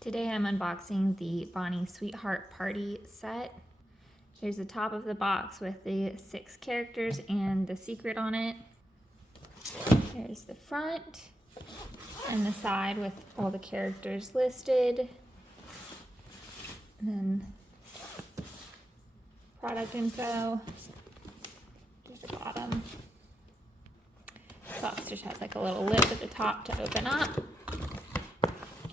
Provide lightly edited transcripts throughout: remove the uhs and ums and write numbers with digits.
Today I'm unboxing the Bonnie Sweetheart Party set. Here's the top of the box with the 6 characters and the secret on it. Here's the front and the side with all the characters listed. And then product info. Here's the bottom. The box just has like a little lip at the top to open up.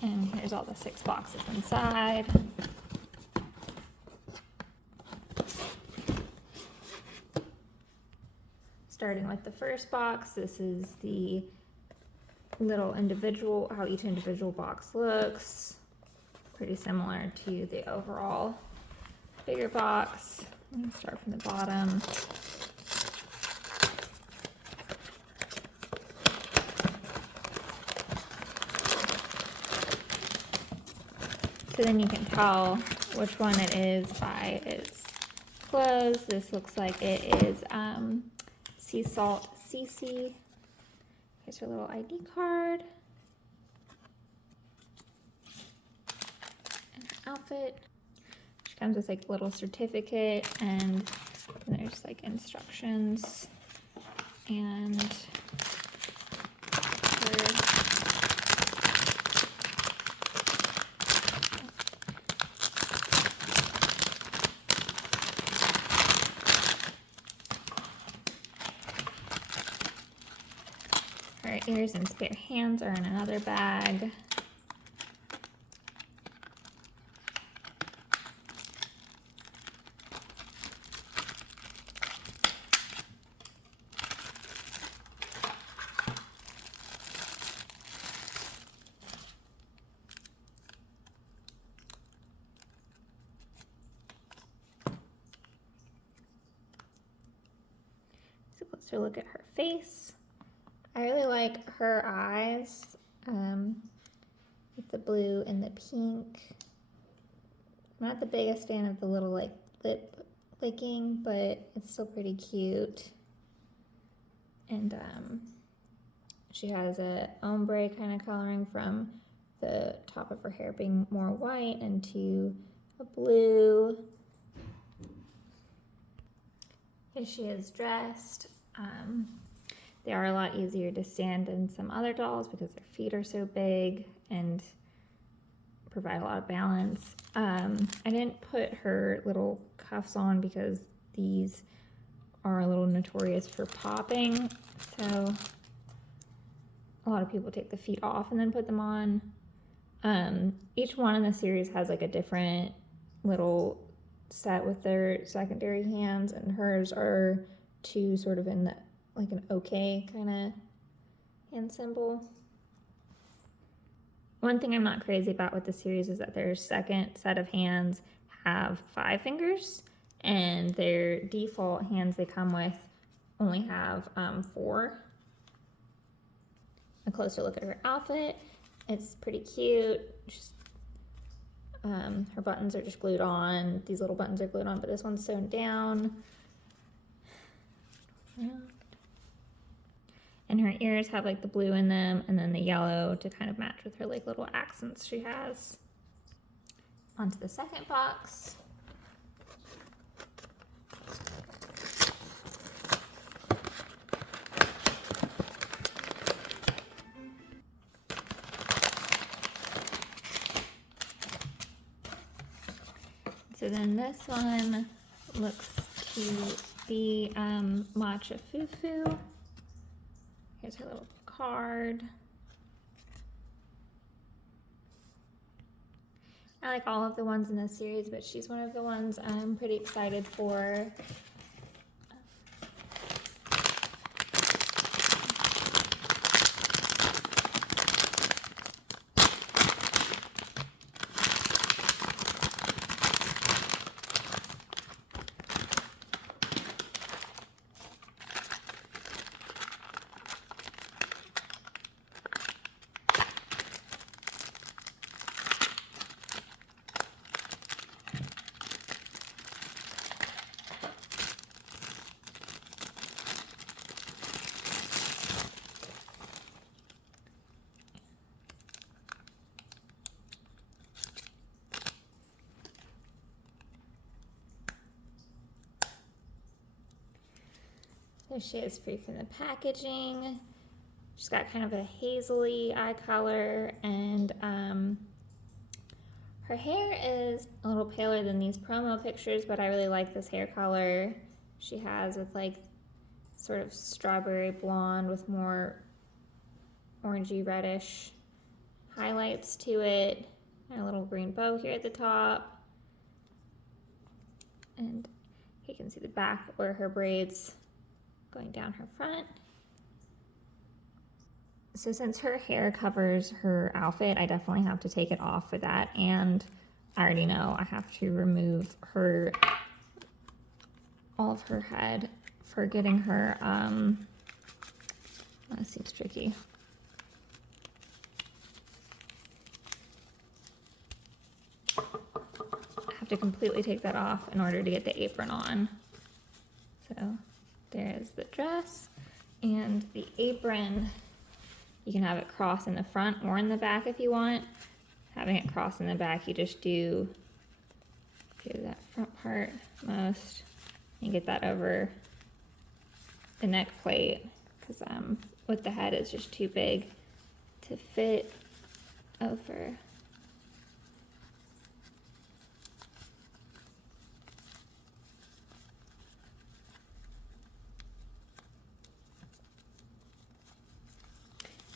And here's all the 6 boxes inside. Starting with the first box, this is the little individual, how each individual box looks. Pretty similar to the overall bigger box. I'm going to start from the bottom. So then you can tell which one it is by its clothes. This looks like it is Sea Salt Cece. Here's her little ID card. And her outfit. She comes with like a little certificate and there's like instructions and her Her ears and spare hands are in another bag. So a closer look at her face. I really like her eyes with the blue and the pink. I'm not the biggest fan of the little like lip licking, but it's still pretty cute. And she has a ombre kind of coloring from the top of her hair being more white into a blue. Here she is dressed. They are a lot easier to stand than some other dolls because their feet are so big and provide a lot of balance. I didn't put her little cuffs on because these are a little notorious for popping. So a lot of people take the feet off and then put them on. Each one in the series has like a different little set with their secondary hands, and hers are 2 sort of in the like an OK kind of hand symbol. One thing I'm not crazy about with the series is that their second set of hands have 5 fingers, and their default hands they come with only have 4. A closer look at her outfit. It's pretty cute. Just, her buttons are just glued on. These little buttons are glued on, but this one's sewn down. Yeah. And her ears have like the blue in them and then the yellow to kind of match with her like little accents she has. Onto the second box. So then this one looks to be Matcha Fuu. Here's her little card. I like all of the ones in this series, but she's one of the ones I'm pretty excited for. There she is, free from the packaging. She's got kind of a hazily eye color, and her hair is a little paler than these promo pictures, but I really like this hair color she has with like sort of strawberry blonde with more orangey reddish highlights to it, and a little green bow here at the top. And you can see the back where her braids going down her front. So since her hair covers her outfit, I definitely have to take it off for that, and I already know I have to remove her, all of her head for getting her, that seems tricky. I have to completely take that off in order to get the apron on. So there's the dress, and the apron, you can have it cross in the front or in the back if you want. Having it cross in the back, you just do that front part most and get that over the neck plate, because with the head it's just too big to fit over.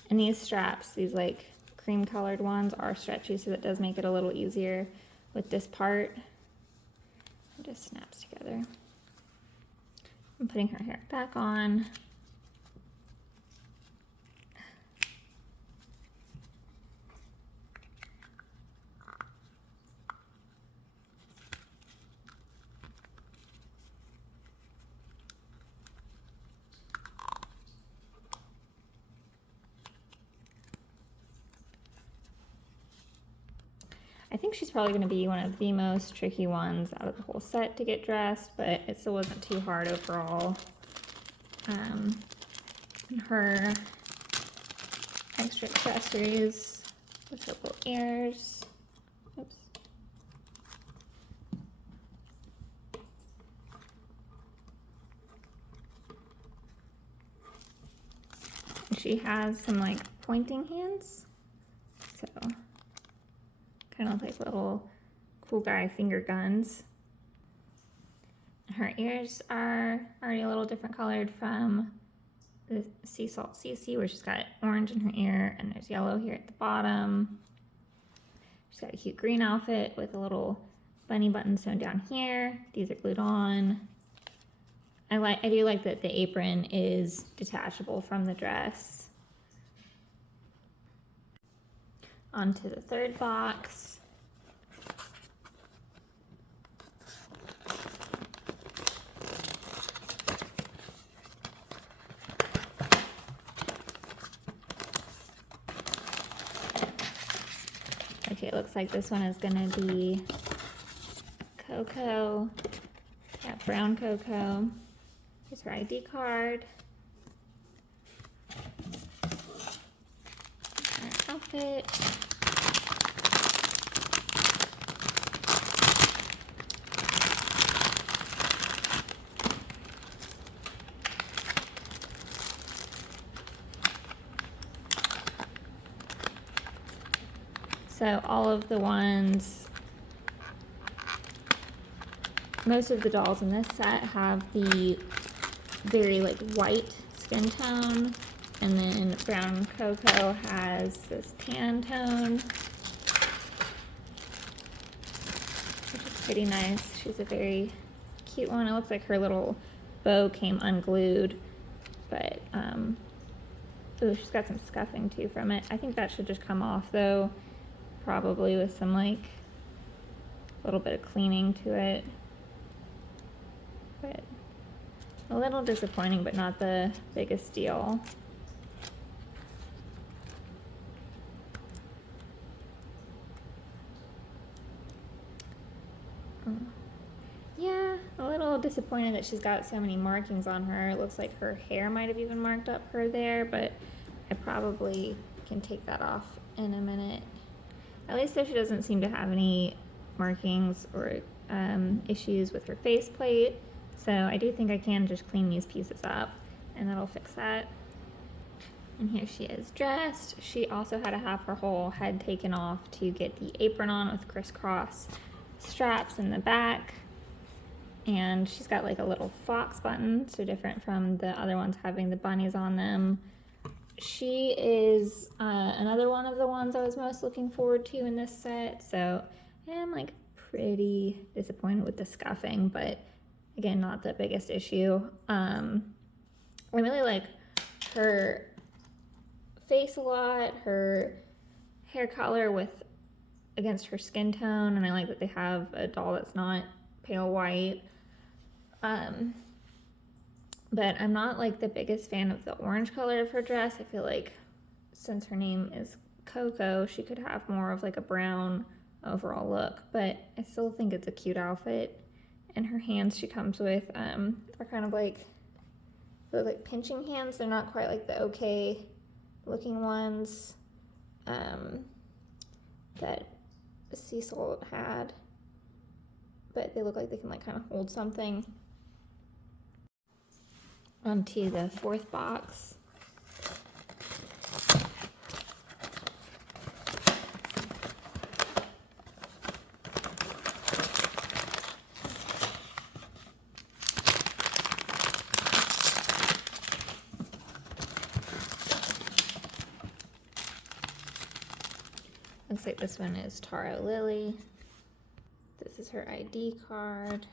And these straps, these like cream colored ones, are stretchy, so that does make it a little easier with this part. It just snaps together. I'm putting her hair back on. I think she's probably going to be one of the most tricky ones out of the whole set to get dressed, but it still wasn't too hard overall. And her extra accessories with her little ears. Oops. And she has some like pointing hands, so kind of like little cool guy finger guns. Her ears are already a little different colored from the Sea Salt CC, where she's got orange in her ear and there's yellow here at the bottom. She's got a cute green outfit with a little bunny button sewn down here. These are glued on. I do like that the apron is detachable from the dress. Onto the third box. Okay, it looks like this one is gonna be Coco. Yeah, brown Coco. Here's her ID card. Her outfit. So all of the ones, most of the dolls in this set have the very like white skin tone, and then brown Coco has this tan tone, which is pretty nice. She's a very cute one. It looks like her little bow came unglued, but ooh, she's got some scuffing too from it. I think that should just come off though, probably with some like a little bit of cleaning to it. But a little disappointing, but not the biggest deal. Yeah, a little disappointed that she's got so many markings on her. It looks like her hair might have even marked up her there, but I probably can take that off in a minute. At least though she doesn't seem to have any markings or issues with her faceplate. So I do think I can just clean these pieces up. and that'll fix that. And here she is dressed. She also had to have her whole head taken off to get the apron on with crisscross straps in the back. And she's got like a little fox button, so different from the other ones having the bunnies on them. She is another one of the ones I was most looking forward to in this set, so I am like pretty disappointed with the scuffing, but again, not the biggest issue. I really like her face a lot, her hair color against her skin tone, and I like that they have a doll that's not pale white. But I'm not like the biggest fan of the orange color of her dress. I feel like since her name is Coco, she could have more of like a brown overall look, but I still think it's a cute outfit. And her hands she comes with are kind of like, they're like pinching hands. They're not quite like the okay looking ones that Cecil had, but they look like they can like kind of hold something. Onto the fourth box. Looks like this one is Taro Lily. This is her ID card.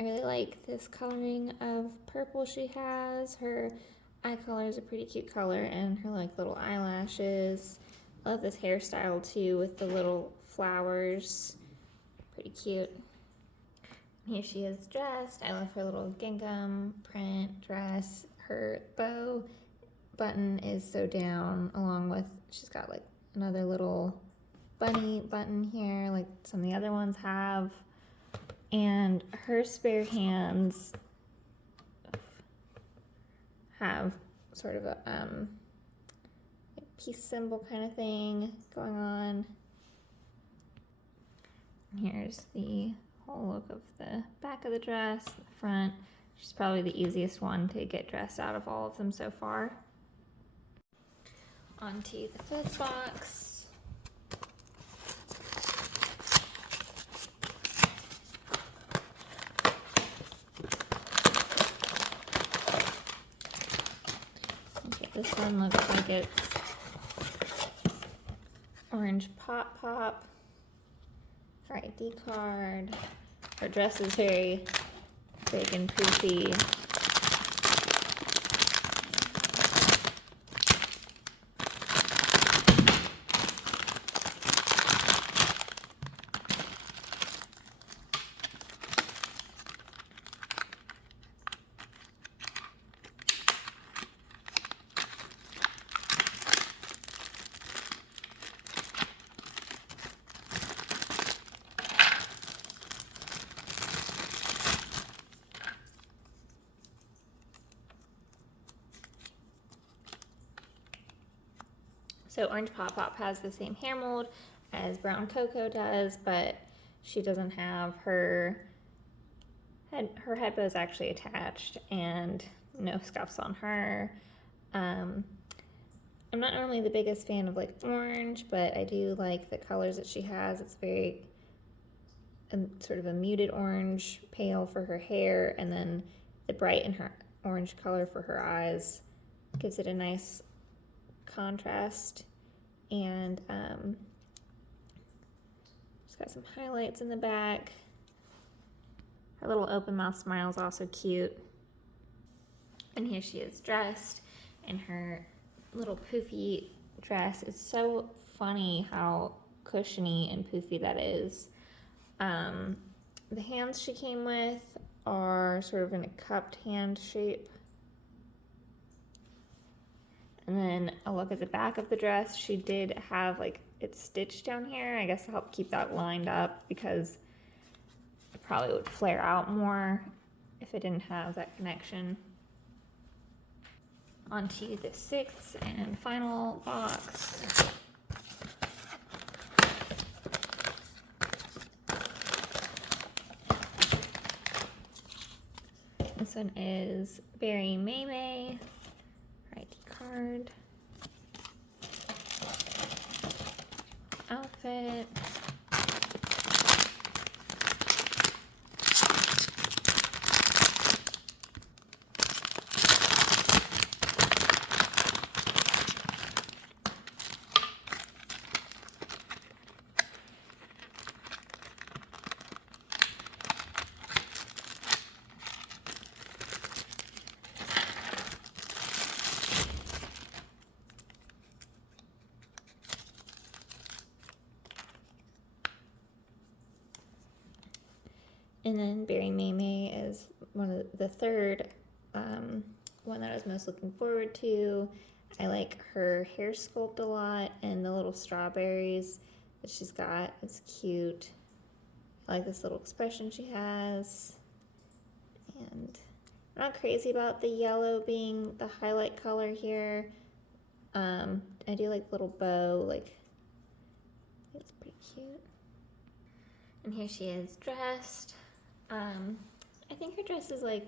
I really like this coloring of purple she has. Her eye color is a pretty cute color, and her like little eyelashes. I love this hairstyle too with the little flowers. Pretty cute. Here she is dressed. I love her little gingham print dress. Her bow button is so down, along with, she's got like another little bunny button here like some of the other ones have. And her spare hands have sort of a peace symbol kind of thing going on. Here's the whole look of the back of the dress, the front. She's probably the easiest one to get dressed out of all of them so far. Onto the fifth box. This one looks like it's orange pop pop. Her ID card. Her dress is very big and poofy. So Orange Pop Pop has the same hair mold as Brown Coco does, but she doesn't have her head bow is actually attached and no scuffs on her. I'm not normally the biggest fan of like orange, but I do like the colors that she has. It's very sort of a muted orange, pale for her hair, and then the bright and her orange color for her eyes gives it a nice contrast. And she's got some highlights in the back. Her little open mouth smile is also cute. And here she is dressed in her little poofy dress. It's so funny how cushiony and poofy that is. The hands she came with are sort of in a cupped hand shape. And then a look at the back of the dress. She did have like it stitched down here, I guess to help keep that lined up, because it probably would flare out more if it didn't have that connection. Onto the sixth and final box. This one is Berry Mayay, ID card, outfit, and then Berry Mayay is one of the third one that I was most looking forward to. I like her hair sculpt a lot, and the little strawberries that she's got. It's cute. I like this little expression she has. And I'm not crazy about the yellow being the highlight color here. I do like the little bow, like it's pretty cute. And here she is dressed. I think her dress is like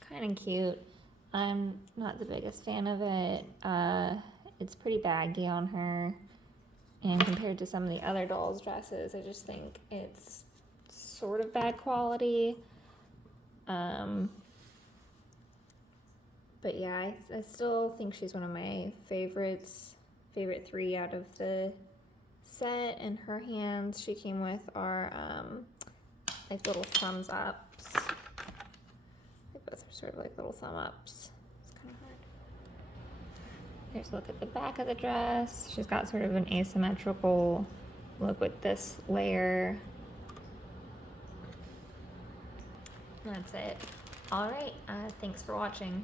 kind of cute. I'm not the biggest fan of it. It's pretty baggy on her, and compared to some of the other dolls' dresses, I just think it's sort of bad quality. But yeah, I still think she's one of my favorites, favorite three out of the set. And her hands she came with are like little thumbs ups. They both are sort of like little thumb ups. It's kind of hard. Here's a look at the back of the dress. She's got sort of an asymmetrical look with this layer. And that's it. All right, thanks for watching.